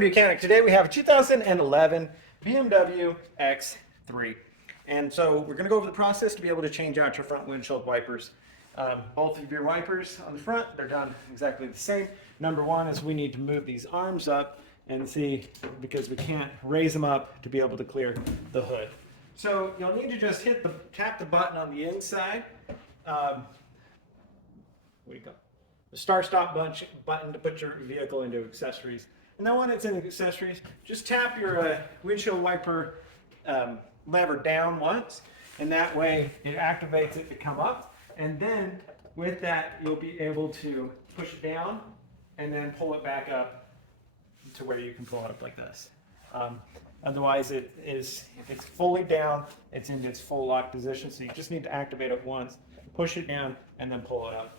Mechanic. Today we have a 2011 BMW X3. And so we're going to go over the process to be able to change out your front windshield wipers. Both of your wipers on the front, they're done exactly the same. Number one is we need to move these arms up and see, because we can't raise them up to be able to clear the hood. So you'll need to just tap the button on the inside. Where do you go? The start-stop button to put your vehicle into accessories. And then when it's in accessories, just tap your windshield wiper lever down once, and that way it activates it to come up. And then with that, you'll be able to push it down and then pull it back up to where you can pull it up like this. Otherwise, if it's fully down, it's in its full lock position. So you just need to activate it once, push it down, and then pull it up.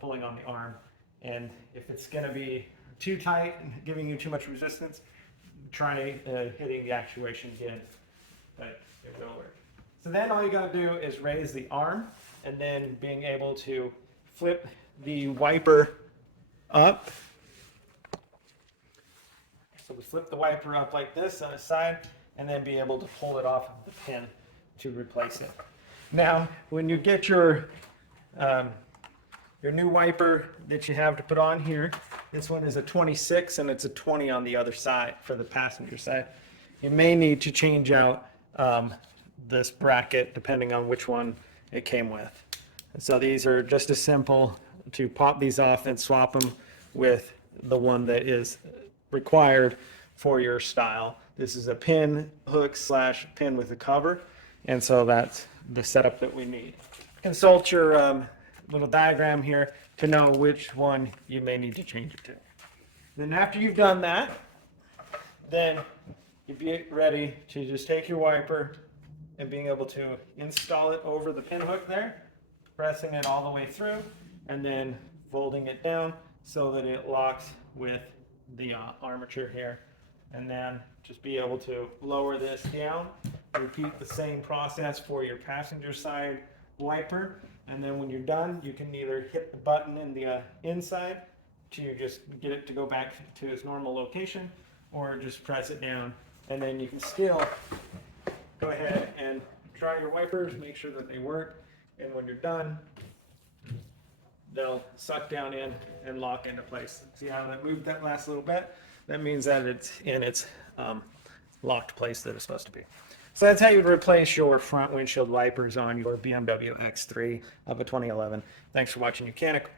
Pulling on the arm. And if it's going to be too tight and giving you too much resistance, try hitting the actuation again, but it will work. So then all you got to do is raise the arm and then being able to flip the wiper up. So we flip the wiper up like this on the side and then be able to pull it off of the pin to replace it. Now, when you get your new wiper that you have to put on here, this one is a 26 and it's a 20 on the other side for the passenger side. You may need to change out this bracket depending on which one it came with. And so these are just as simple to pop these off and swap them with the one that is required for your style. This is a pin hook / pin with a cover, and so that's the setup that we need. Consult your little diagram here to know which one you may need to change it to. Then after you've done that, then you'd be ready to just take your wiper and being able to install it over the pin hook there, pressing it all the way through, and then folding it down so that it locks with the armature here. And then just be able to lower this down. Repeat the same process for your passenger side wiper. And then when you're done, you can either hit the button in the inside to just get it to go back to its normal location, or just press it down. And then you can still go ahead and try your wipers, make sure that they work. And when you're done, they'll suck down in and lock into place. See how that moved that last little bit? That means that it's in its locked place that it's supposed to be. So that's how you would replace your front windshield wipers on your BMW X3 of a 2011. Thanks for watching Mechanic.